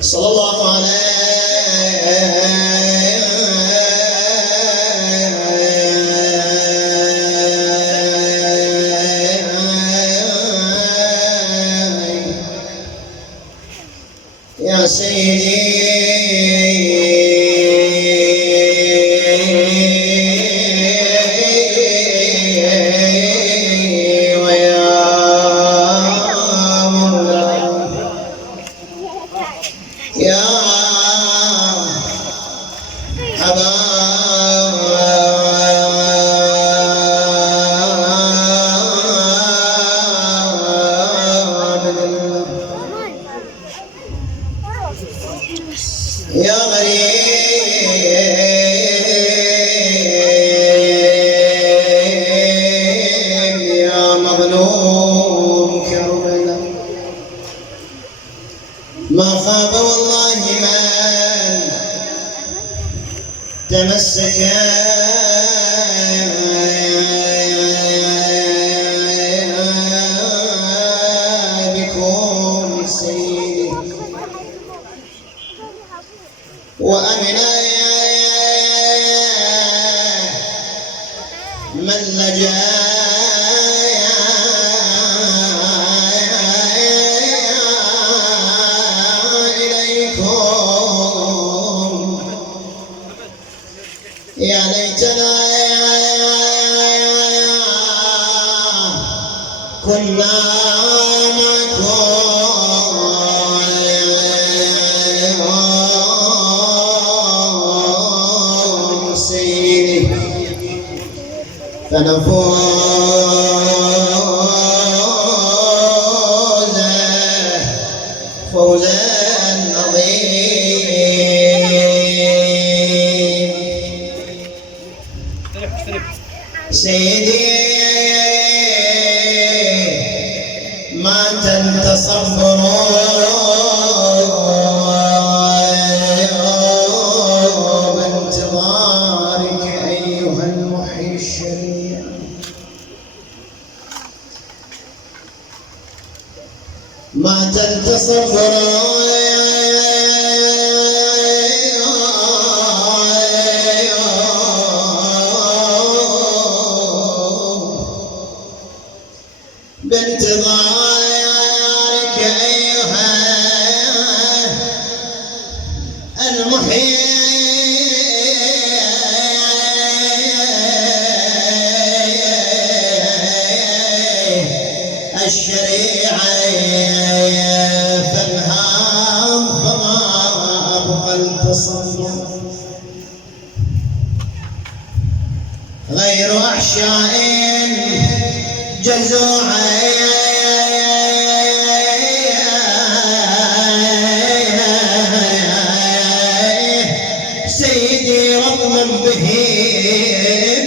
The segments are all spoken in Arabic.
صلى الله عليه يا سيدي يا غريب يا مظلوم كربلاء ما خاب والله من تمسك بكم سيدي وأمنا من لجأ إليكم يا ليتنا كنا معكم سيدي فنفوز فوزا عظيم سيدي ما تنتصر بانتظارك أيها المحيي الشريع ما تنتصر بانتظارك أيها المحيي الشريعة فانهض فما أبقى التصور غير أحشاء جزوعة سيدي رضما به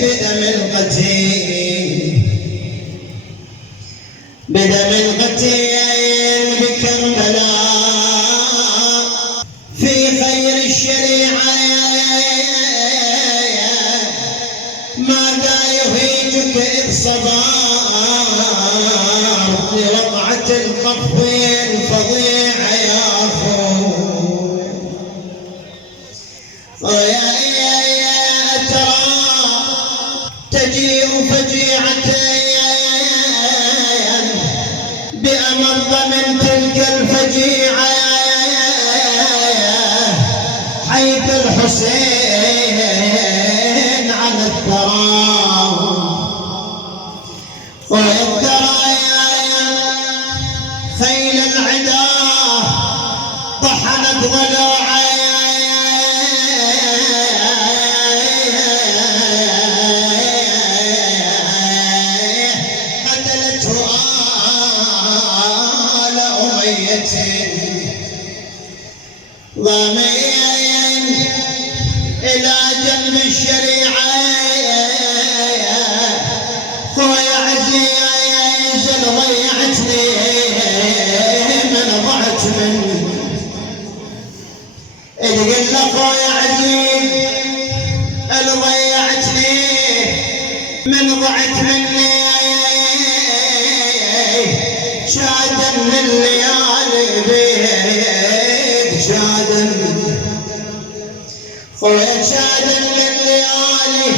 بدم القتيل بدم القتيل بكربلاء في خير الشريعة ماذا يهيجك إذ صبار لوقعة القفو الفظيع يا أخوي ويا ترى تجيء فجيعة بأمض من تلك الفجيعة حيث الحسين على الثرى والثرى خيل العدا طحنت ضلوعه قتلته آل أمية ضاميا إلى جنب الشريعة خويا عزيز ضيعتني من ضعت من تقول له خويا عزيز ضيعتني من ضعت مني شادا من الليالي بيك شادن خويا شادن لليالي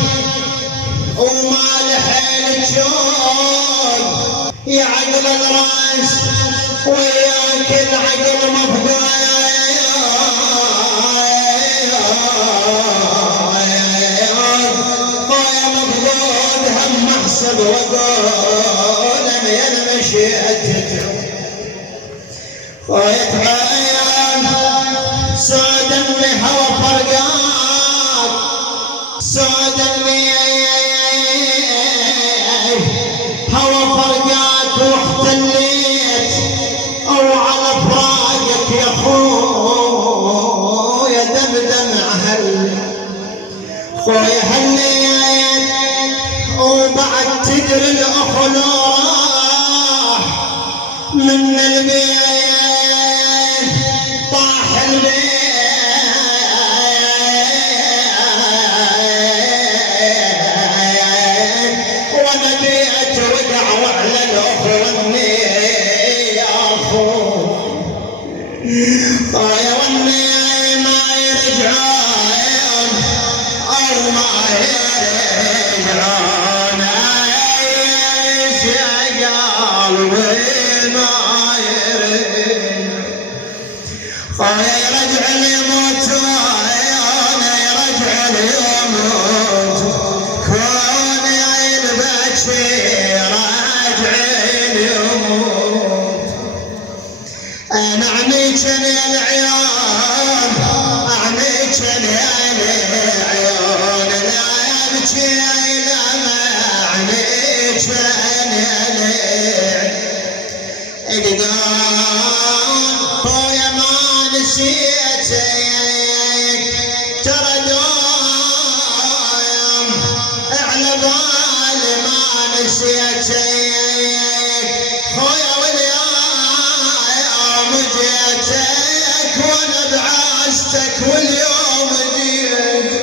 وما لحيل تشوق يعقل الراس وياك العقل مفقود خويا مفقود هم احسب واقول انا مشيت خويا تغير سودني هوا فرقات سودني هوا فرقات واختليت او على فراقك يا خويا دمدم هل خويا هليت وبعد تدري الاخلو راح من البيت طاح البيت وانا بيت وقع وعلى الاخواني يا اخو يا وني ما يرجعون او ما يرجعون ايش يا قلبي ما يرجعون خويا يرجع اليموت وانا يرجع اليموت كوني عين بكي راجع اليموت انا اعنيك يا العيون اعنيك يا العيون لا يبكي لا ما اعنيك يا العيون خويا ما نسيتك ترى دوم على بالي ما نسيتك خويا واليوم جيتك وانا بعاشتك واليوم جيت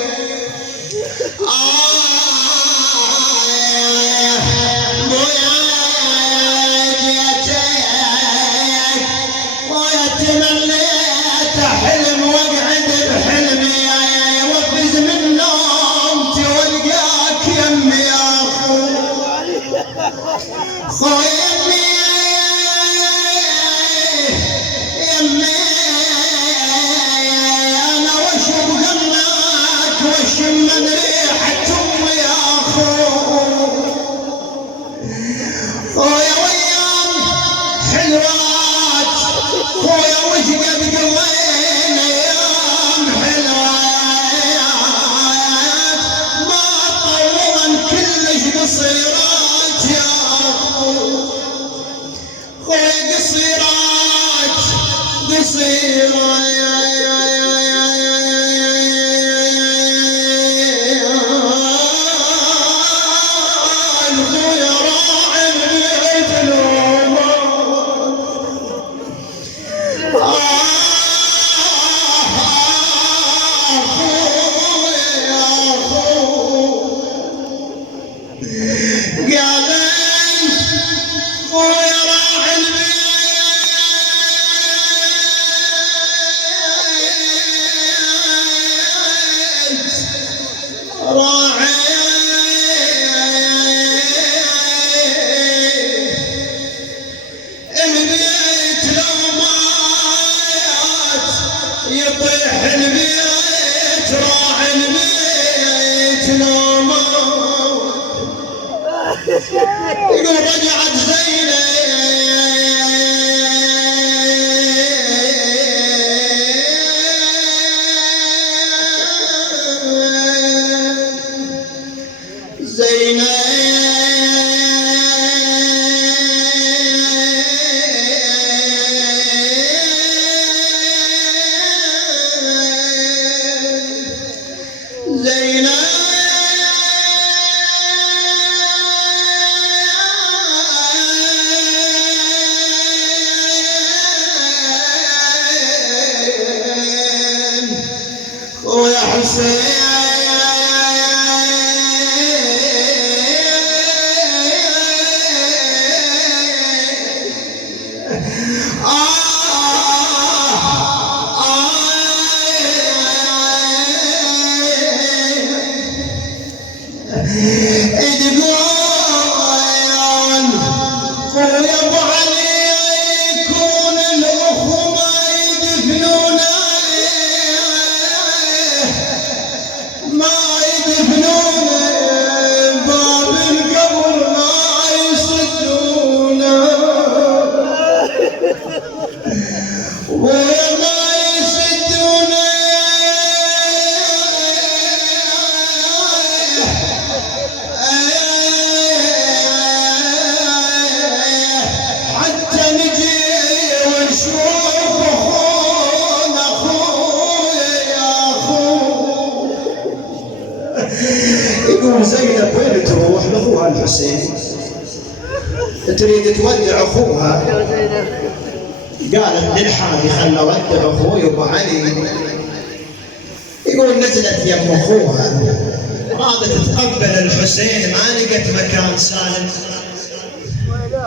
تمنيت حلم واقعد بحلمي وافز من نومتي والقاك يمي يا خويا يمي انا واشرب غناك واشم من ريحة امي يا خويا وياك حلوات خويا وش قد قضينا ايام حلوات ما طولن كلش قصيرات يا خويا قصيرات قصيرات خويا راعي البيت يطيح البيت راعي البيت نومه يقول رجعت زينب الحسين تريد تودع اخوها، قالت للحادي خل اودع اخوي ابو علي. يقول نزلت يم اخوها رادت تقبل الحسين، ما لقت مكان سالم،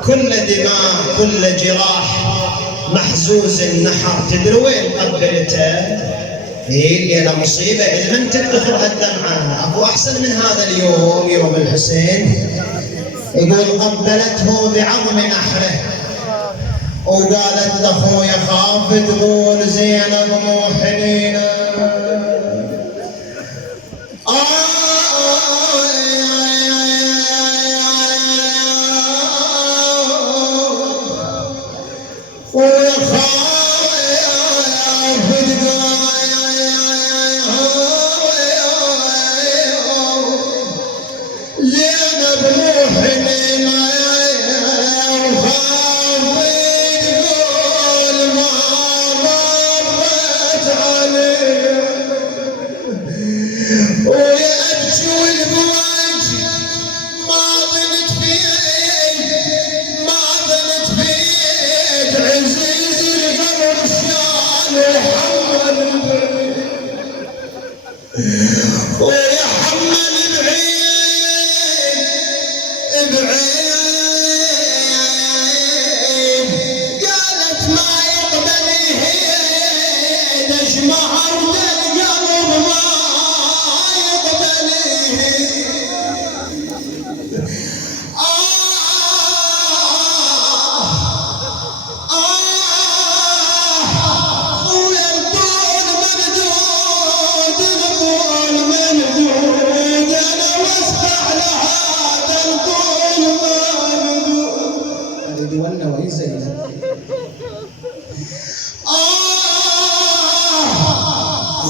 كل دماء كل جراح محزوز النحر. تدري وين قبلته؟ هي الليله مصيبه علما تدخل هالدمعه. اكو احسن من هذا اليوم يوم الحسين. يقول قبلته بعظم نحره وقالت لاخويا خاف تقول زينب مو حنينه.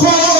خاف